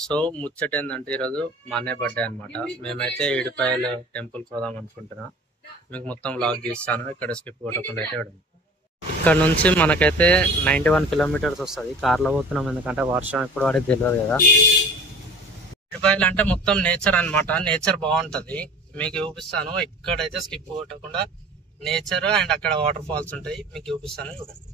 So ముచ్చట ఏంటంటే ఈరోజు మా అన్నయ్య బర్త్డే అనమాట. మేమైతే ఏడుపాయల టెంపుల్ పోదాం అనుకుంటున్నాం. మీకు మొత్తం వ్లాగ్ తీస్తాను, ఇక్కడ స్కిప్ కొట్టకుండా అయితే ఇవ్వడం. ఇక్కడ నుంచి మనకైతే 91 కిలోమీటర్స్ వస్తుంది. కార్లో పోతున్నాం, ఎందుకంటే వర్షం ఎప్పుడు వాడికి తెలియదు కదా. ఏడుపాయలు అంటే మొత్తం నేచర్ అనమాట. నేచర్ బాగుంటది, మీకు చూపిస్తాను. ఎక్కడైతే స్కిప్ కొట్టకుండా నేచర్ అండ్ అక్కడ వాటర్ ఫాల్స్ ఉంటాయి, మీకు చూపిస్తాను, చూడండి.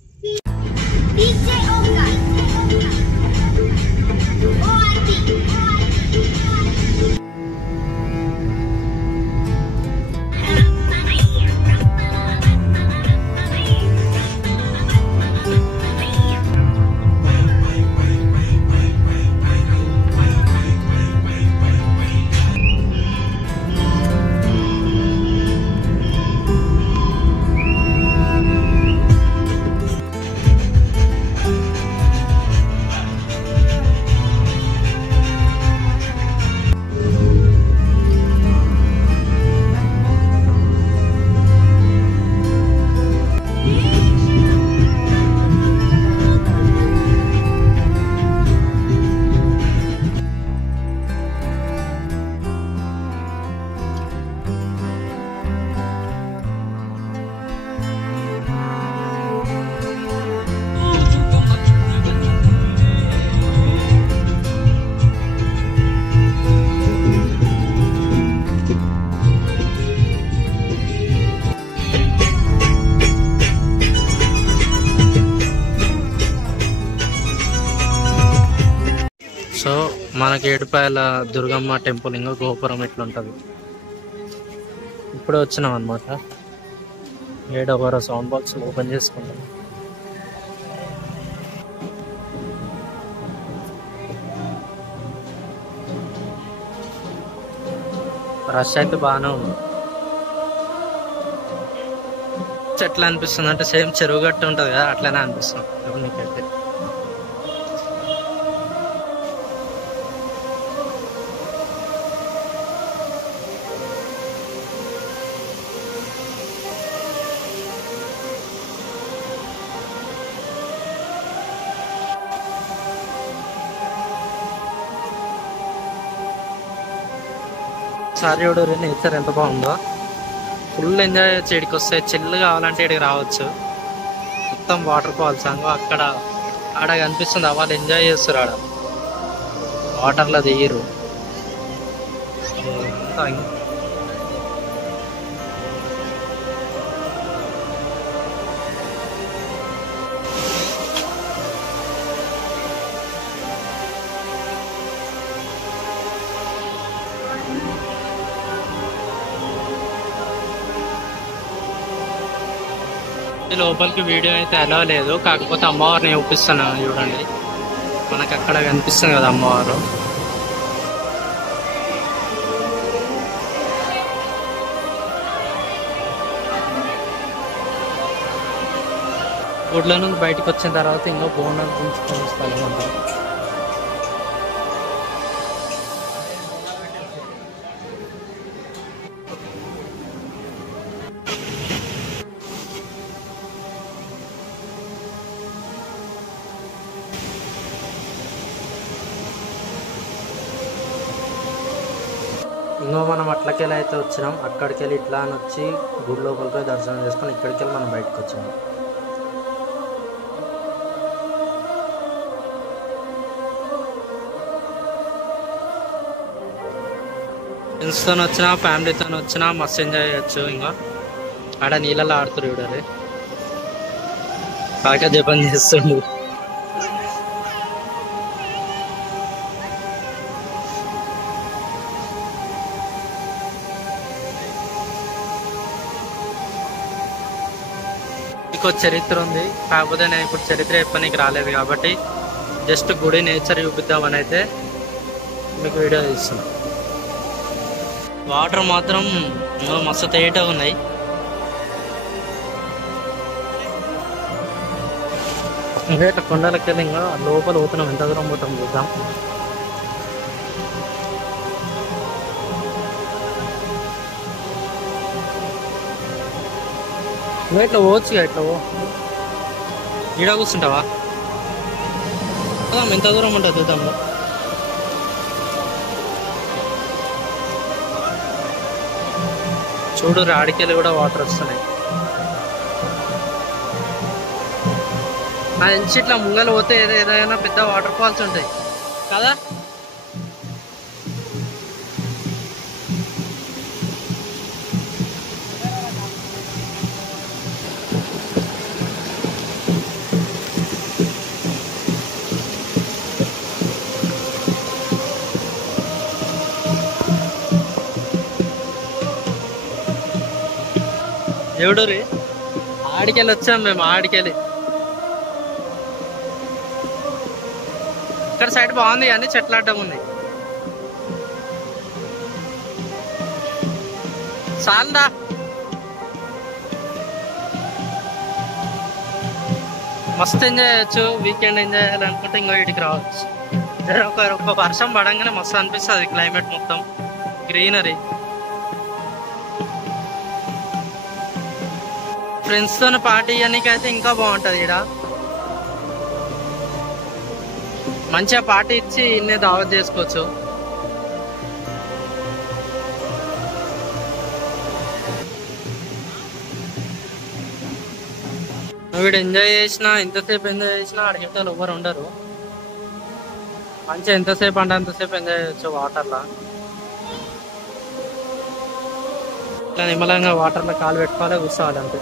సో మనకి ఏడుపాయల దుర్గమ్మ టెంపుల్ ఇంకా గోపురం ఇట్లుంటుంది. ఇప్పుడే వచ్చినాం అనమాట. 7వ సౌండ్ బాక్స్ ఓపెన్ చేసుకుంటాం. రష్ అయితే బాగానే ఉంది. ఎట్లా అనిపిస్తుంది అంటే సేమ్ చెరువు గట్టు ఉంటుంది కదా, అట్లనే అనిపిస్తుంది నీకైతే. సారీ చూడు, నేచర్ ఎంత బాగుందో. ఫుల్ ఎంజాయ్ చేయొచ్చు. ఇక్కడికి వస్తే చిల్లు కావాలంటే ఇక్కడికి రావచ్చు. మొత్తం వాటర్ ఫాల్స్ అక్కడ ఆడ కనిపిస్తుంది. వాళ్ళు ఎంజాయ్ చేస్తారు ఆడ, వాటర్లో దిగిరు. లోపలికి వీడియో అయితే అలా లేదు, కాకపోతే అమ్మవారిని చూపిస్తాను చూడండి. మనకు అక్కడ కనిపిస్తుంది కదా అమ్మవారు. ఊళ్ళో నుండి బయటకు వచ్చిన తర్వాత ఇంకా బోనాలు దించుకొని స్థలం ఉంటుంది. ఇంకో మనం అట్లకెళ్ళి అయితే వచ్చినాం. అక్కడికి వెళ్ళి ఇట్లా అని వచ్చి గుడి లోపలికి దర్శనం చేసుకొని ఇక్కడికి వెళ్ళి మనం బయటకు వచ్చినాం. ఫ్రెండ్స్తో వచ్చినా ఫ్యామిలీతో వచ్చినా మస్తు ఎంజాయ్ చేయొచ్చు. ఇంకా ఆడ నీళ్ళలో ఆడుతురు చూడాలి, కాక జపం చేస్తుండు. చరిత్ర ఉంది, కాకపోతే నేను ఇప్పుడు చరిత్ర చెప్పనీకి రాలేదు కాబట్టి జస్ట్ గుడి నేచర్ చూపిద్దామని అయితే మీకు వీడియో తీస్తున్నా. వాటర్ మాత్రం మస్తు తేటగా ఉన్నాయి. ఇంకా ఇట్లా కొండలకి వెళ్ళి ఇంకా లోపల పోతున్నాం. ఎంత దూరం పోతాం చూద్దాం. ఇట్లా పోవచ్చు, ఇట్లా ఈడ కూర్చుంటావా? ఎంత దూరం ఉంటుంది చూద్దాం. చూడు ఆడికెళ్ళి కూడా వాటర్ వస్తున్నాయి. నా నుంచి ఇట్లా ముంగలు పోతే ఏదైనా పెద్ద వాటర్ ఫాల్స్ ఉంటాయి కదా. ఎవడూరి ఆడికెళ్ళి వచ్చాం మేము. ఆడికెళ్ళి ఇక్కడ సైడ్ బాగుంది కానీ చెట్లు అడ్డం ఉంది. చాలదా మస్తు ఎంజాయ్ చేయొచ్చు. వీకెండ్ ఎంజాయ్ చేయాలనుకుంటే ఇంకో వీటికి రావచ్చు. ఒక వర్షం పడంగానే మస్తు అనిపిస్తుంది. క్లైమేట్ మొత్తం గ్రీనరీ. ఫ్రెండ్స్ తో పార్టీ ఇవ్వడానికి అయితే ఇంకా బాగుంటది. ఇక్కడ మంచిగా పార్టీ ఇచ్చి ఇన్నే దావత్ చేసుకోవచ్చు. వీడు ఎంజాయ్ చేసినా ఎంతసేపు ఎంజాయ్ చేసినా అడిగితే ఎవరు ఉండరు. మంచిగా ఎంతసేపు అంటే అంతసేపు ఎంజాయ్ చేయొచ్చు వాటర్లో. ఇట్లా నిమ్మలంగా వాటర్లో కాలు పెట్టుకోవాలి, కూర్చోవాలి అంతే.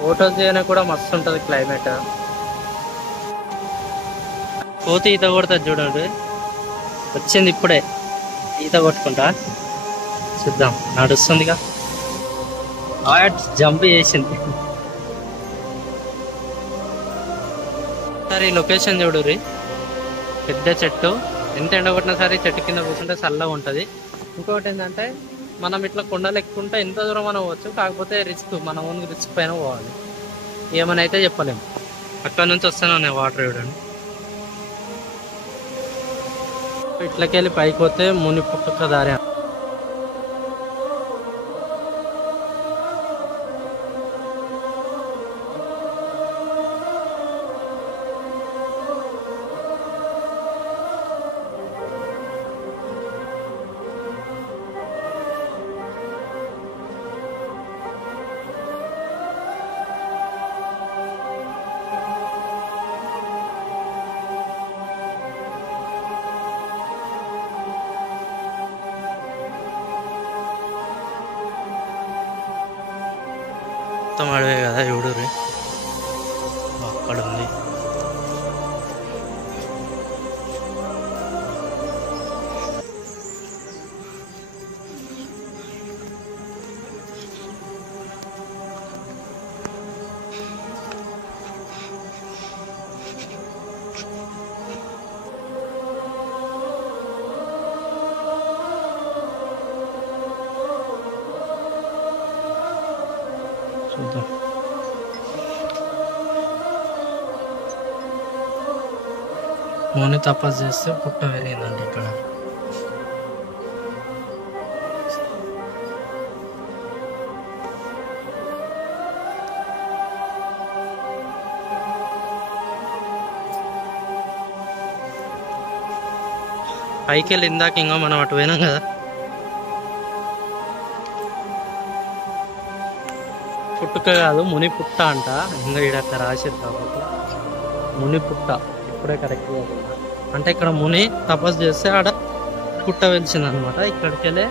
ఫోటోస్ చేయడానికి కూడా మస్తు ఉంటుంది క్లైమేట్. కోతి ఈత కొడుతుంది చూడండి. వచ్చింది ఇప్పుడే ఈత కొట్టుకుంటా. చూద్దాం, నడుస్తుందిగా. జంప్ చేసింది. సరే ఈ లొకేషన్ చూడుర్రి. పెద్ద చెట్టు, ఎంత ఎండ కొట్టినా సరే చెట్టు కింద కూర్చుంటే చల్లగా ఉంటుంది. ఇంకొకటి ఏంటంటే మనం ఇట్లా కొండలు ఎక్కుంటే ఎంత దూరం మనం పోవచ్చు. కాకపోతే రిస్క్, మన ఓన్ రిస్క్ పైన పోవాలి. ఏమని అయితే చెప్పలేము. అక్కడ నుంచి వస్తూనే ఉన్నాయి వాటర్. చూడండి, ఇట్లకెళ్ళి పైకి పోతే మునిపుక్క దారి. మొత్తం అడవే కదా. చూడుర్రి, అక్కడ ఉంది. చూద్దాం. ముని తపస్సు చేస్తే పుట్ట వెళ్ళిందండి ఇక్కడ. పైకి వెళ్ళి ఇందాక ఇంకా మనం అటు పోయినాం కదా. పుట్టుక కాదు, ముని పుట్ట అంట. ఇంకా ఇక్కడ అట్లా రాసేది కాబట్టి ముని పుట్ట. ఇప్పుడే కరెక్ట్గా అంటే ఇక్కడ ముని తపస్సు చేస్తే ఆడ పుట్ట వెలిసింది అనమాట. ఇక్కడికి వెళ్ళే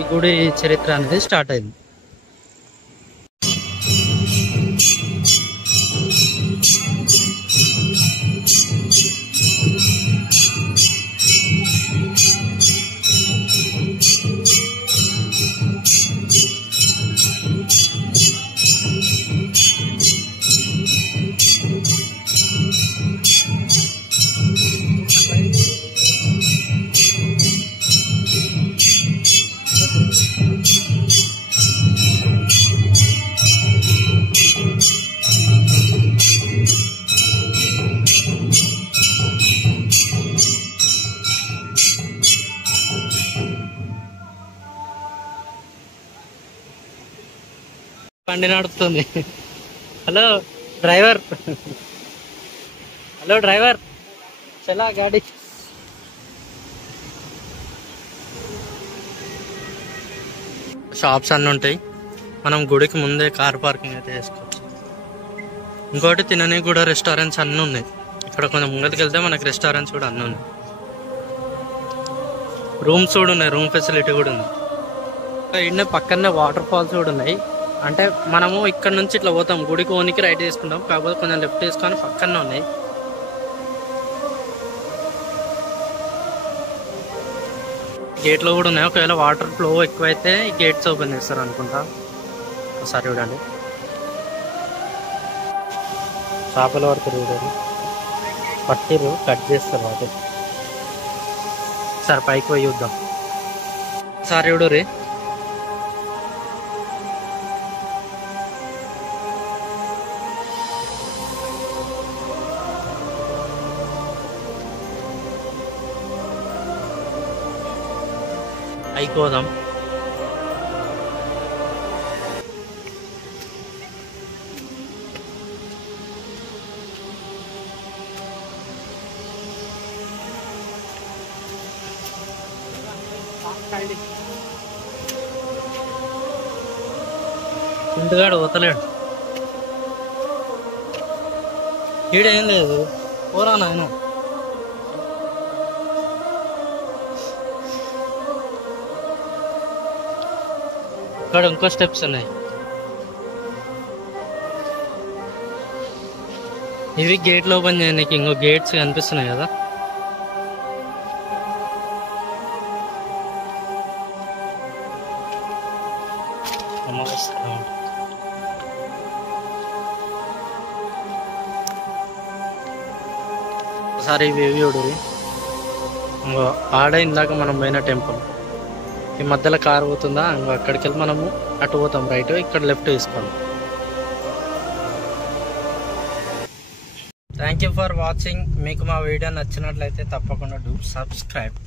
ఈ గుడి చరిత్ర అనేది స్టార్ట్ అయింది. బండి నడుస్తుంది. హలో డ్రైవర్, హలో డ్రైవర్, చలా గాడి. షాప్స్ అన్నీ ఉంటాయి. మనం గుడికి ముందే కార్ పార్కింగ్ అయితే చేసుకోవచ్చు. ఇంకోటి తినని కూడా రెస్టారెంట్స్ అన్నీ ఉన్నాయి. ఇక్కడ కొంచెం ముంగతికి వెళ్తే మనకి రెస్టారెంట్స్ కూడా అన్నీ ఉన్నాయి. రూమ్స్ కూడా ఉన్నాయి, రూమ్ ఫెసిలిటీ కూడా ఉంది. ఇన్నే పక్కనే వాటర్ ఫాల్స్ కూడా ఉన్నాయి. అంటే మనము ఇక్కడ నుంచి ఇట్లా పోతాం, గుడికి ఓనికి రైట్ తీసుకుంటాం, కాకపోతే కొంచెం లెఫ్ట్ తీసుకొని పక్కనే ఉన్నాయి. గేట్లో కూడా ఉన్నాయి. ఒకవేళ వాటర్ ఫ్లో ఎక్కువైతే గేట్స్ ఓపెన్ చేస్తారు అనుకుంటా. ఒకసారి చూడండి. చేపల వరకు చూడండి, పట్టిరు కట్ చేస్తారు వాటి. సరే పైకి పోయి చూద్దాం. సార్ చూడు రే, పైకి పోదాం. ఇంటికాడు పోతలేడు, ఈడేం లేదు, పోరా నాయన. ఇక్కడ ఇంకో స్టెప్స్ ఉన్నాయి. ఇవి గేట్లు ఓపెన్ చేయడానికి ఇంకో గేట్స్ కనిపిస్తున్నాయి కదా. ఒకసారి ఇవి చూడు, ఆడ ఇందాక మనం పోయిన టెంపుల్, ఈ మధ్యలో కారు పోతుందా, ఇంకో అక్కడికి వెళ్ళి మనము అటు పోతాం రైట్, ఇక్కడ లెఫ్ట్ తీసుకోండి. Thank you for watching. మీకు మా వీడియో నచ్చినట్లయితే తప్పకుండా డూ సబ్స్క్రైబ్.